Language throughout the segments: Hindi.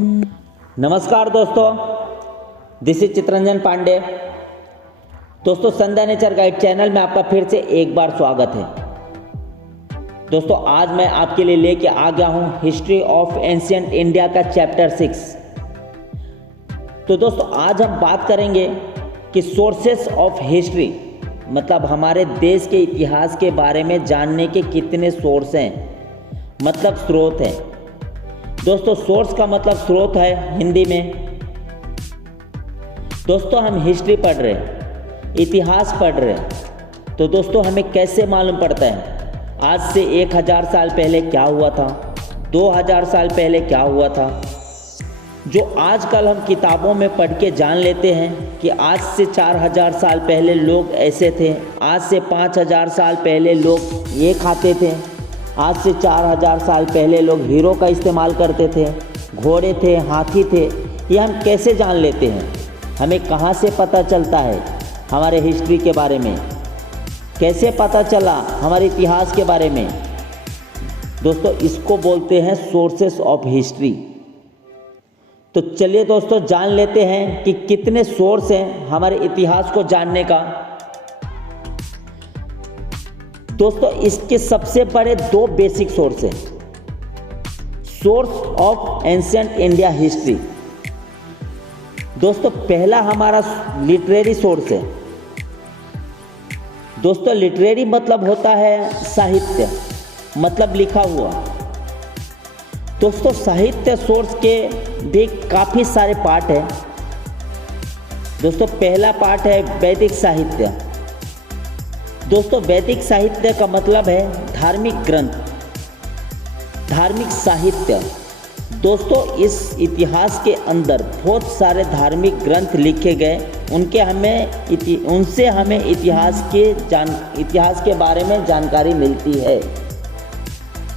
नमस्कार दोस्तों, दिस इज चित्रंजन पांडे। दोस्तों, संध्या नेचर गाइड चैनल में आपका फिर से एक बार स्वागत है। दोस्तों, आज मैं आपके लिए लेके आ गया हूँ हिस्ट्री ऑफ एंशिएंट इंडिया का चैप्टर 6। तो दोस्तों, आज हम बात करेंगे कि सोर्सेस ऑफ हिस्ट्री, मतलब हमारे देश के इतिहास के बारे में जानने के कितने सोर्स हैं, मतलब स्रोत हैं। दोस्तों, सोर्स का मतलब स्रोत है हिंदी में। दोस्तों, हम हिस्ट्री पढ़ रहे हैं, इतिहास पढ़ रहे हैं, तो दोस्तों हमें कैसे मालूम पड़ता है आज से 1000 साल पहले क्या हुआ था, 2000 साल पहले क्या हुआ था। जो आजकल हम किताबों में पढ़ के जान लेते हैं कि आज से 4000 साल पहले लोग ऐसे थे, आज से 5000 साल पहले लोग ये खाते थे, आज से 4000 साल पहले लोग हीरो का इस्तेमाल करते थे, घोड़े थे, हाथी थे। ये हम कैसे जान लेते हैं? हमें कहाँ से पता चलता है हमारे हिस्ट्री के बारे में? कैसे पता चला हमारे इतिहास के बारे में? दोस्तों, इसको बोलते हैं सोर्सेस ऑफ हिस्ट्री। तो चलिए दोस्तों, जान लेते हैं कि कितने सोर्स हैं हमारे इतिहास को जानने का। दोस्तों, इसके सबसे बड़े 2 बेसिक सोर्स हैं। Source of ancient India history. दोस्तों, पहला हमारा लिटरेरी सोर्स है। दोस्तों, लिटरेरी मतलब होता है साहित्य, मतलब लिखा हुआ। दोस्तों, साहित्य सोर्स के भी काफ़ी सारे पार्ट हैं। दोस्तों, पहला पार्ट है वैदिक साहित्य। दोस्तों, वैदिक साहित्य का मतलब है धार्मिक ग्रंथ, धार्मिक साहित्य। दोस्तों, इस इतिहास के अंदर बहुत सारे धार्मिक ग्रंथ लिखे गए, उनसे हमें इतिहास के बारे में जानकारी मिलती है।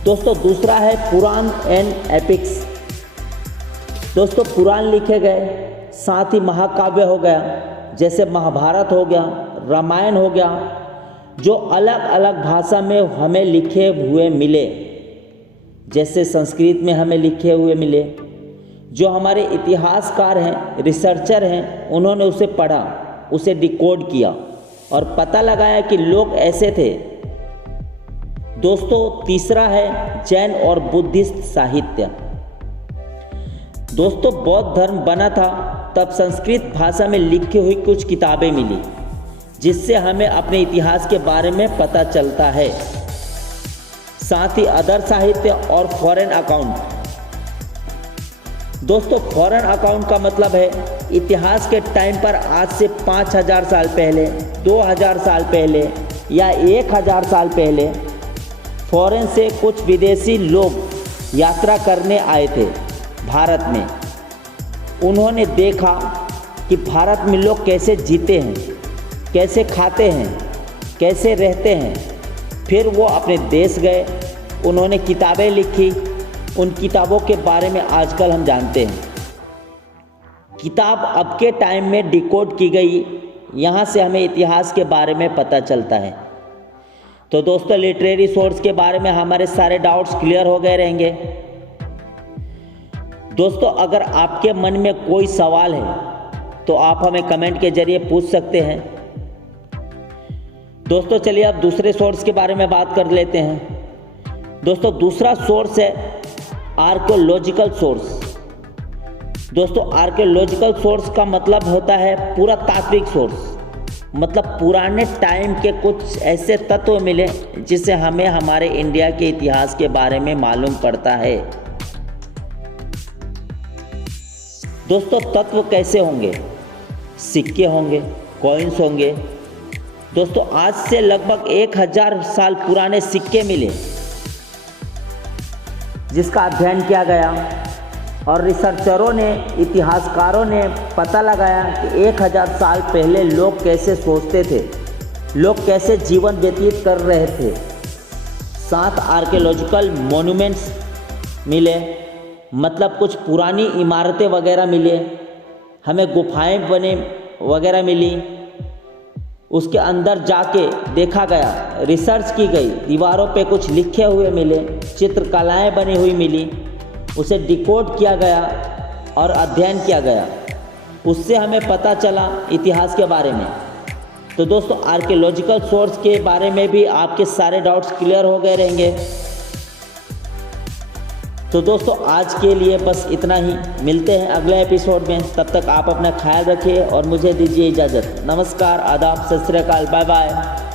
दोस्तों, दूसरा है पुराण एंड एपिक्स। दोस्तों, पुराण लिखे गए, साथ ही महाकाव्य हो गया, जैसे महाभारत हो गया, रामायण हो गया, जो अलग अलग भाषा में हमें लिखे हुए मिले, जैसे संस्कृत में हमें लिखे हुए मिले। जो हमारे इतिहासकार हैं, रिसर्चर हैं, उन्होंने उसे पढ़ा, उसे डिकोड किया और पता लगाया कि लोग ऐसे थे। दोस्तों, तीसरा है जैन और बुद्धिस्ट साहित्य। दोस्तों, बौद्ध धर्म बना था तब संस्कृत भाषा में लिखी हुई कुछ किताबें मिली, जिससे हमें अपने इतिहास के बारे में पता चलता है। साथ ही अदर साहित्य और फॉरेन अकाउंट। दोस्तों, फॉरेन अकाउंट का मतलब है इतिहास के टाइम पर आज से 5000 साल पहले, 2000 साल पहले या 1000 साल पहले फॉरेन से कुछ विदेशी लोग यात्रा करने आए थे भारत में। उन्होंने देखा कि भारत में लोग कैसे जीते हैं, कैसे खाते हैं, कैसे रहते हैं। फिर वो अपने देश गए, उन्होंने किताबें लिखी। उन किताबों के बारे में आजकल हम जानते हैं। किताब अब के टाइम में डिकोड की गई, यहाँ से हमें इतिहास के बारे में पता चलता है। तो दोस्तों, लिटरेरी सोर्स के बारे में हमारे सारे डाउट्स क्लियर हो गए रहेंगे। दोस्तों, अगर आपके मन में कोई सवाल है तो आप हमें कमेंट के जरिए पूछ सकते हैं। दोस्तों, चलिए अब दूसरे सोर्स के बारे में बात कर लेते हैं। दोस्तों, दूसरा सोर्स है आर्कियोलॉजिकल सोर्स। दोस्तों, आर्कियोलॉजिकल सोर्स का मतलब होता है पुरातात्विक सोर्स, मतलब पुराने टाइम के कुछ ऐसे तत्व मिले जिससे हमें हमारे इंडिया के इतिहास के बारे में मालूम पड़ता है। दोस्तों, तत्व कैसे होंगे? सिक्के होंगे, कॉइन्स होंगे। दोस्तों, आज से लगभग 1000 साल पुराने सिक्के मिले, जिसका अध्ययन किया गया और रिसर्चरों ने, इतिहासकारों ने पता लगाया कि 1000 साल पहले लोग कैसे सोचते थे, लोग कैसे जीवन व्यतीत कर रहे थे। 7 आर्कियोलॉजिकल मॉन्यूमेंट्स मिले, मतलब कुछ पुरानी इमारतें वगैरह मिले, हमें गुफाएं बने वगैरह मिली। उसके अंदर जाके देखा गया, रिसर्च की गई, दीवारों पे कुछ लिखे हुए मिले, चित्रकलाएं बनी हुई मिली, उसे डिकोड किया गया और अध्ययन किया गया, उससे हमें पता चला इतिहास के बारे में। तो दोस्तों आर्कियोलॉजिकल सोर्स के बारे में भी आपके सारे डाउट्स क्लियर हो गए रहेंगे। तो दोस्तों आज के लिए बस इतना ही, मिलते हैं अगले एपिसोड में। तब तक आप अपना ख्याल रखिए और मुझे दीजिए इजाज़त। नमस्कार, आदाब, सत श्री अकाल, बाय बाय।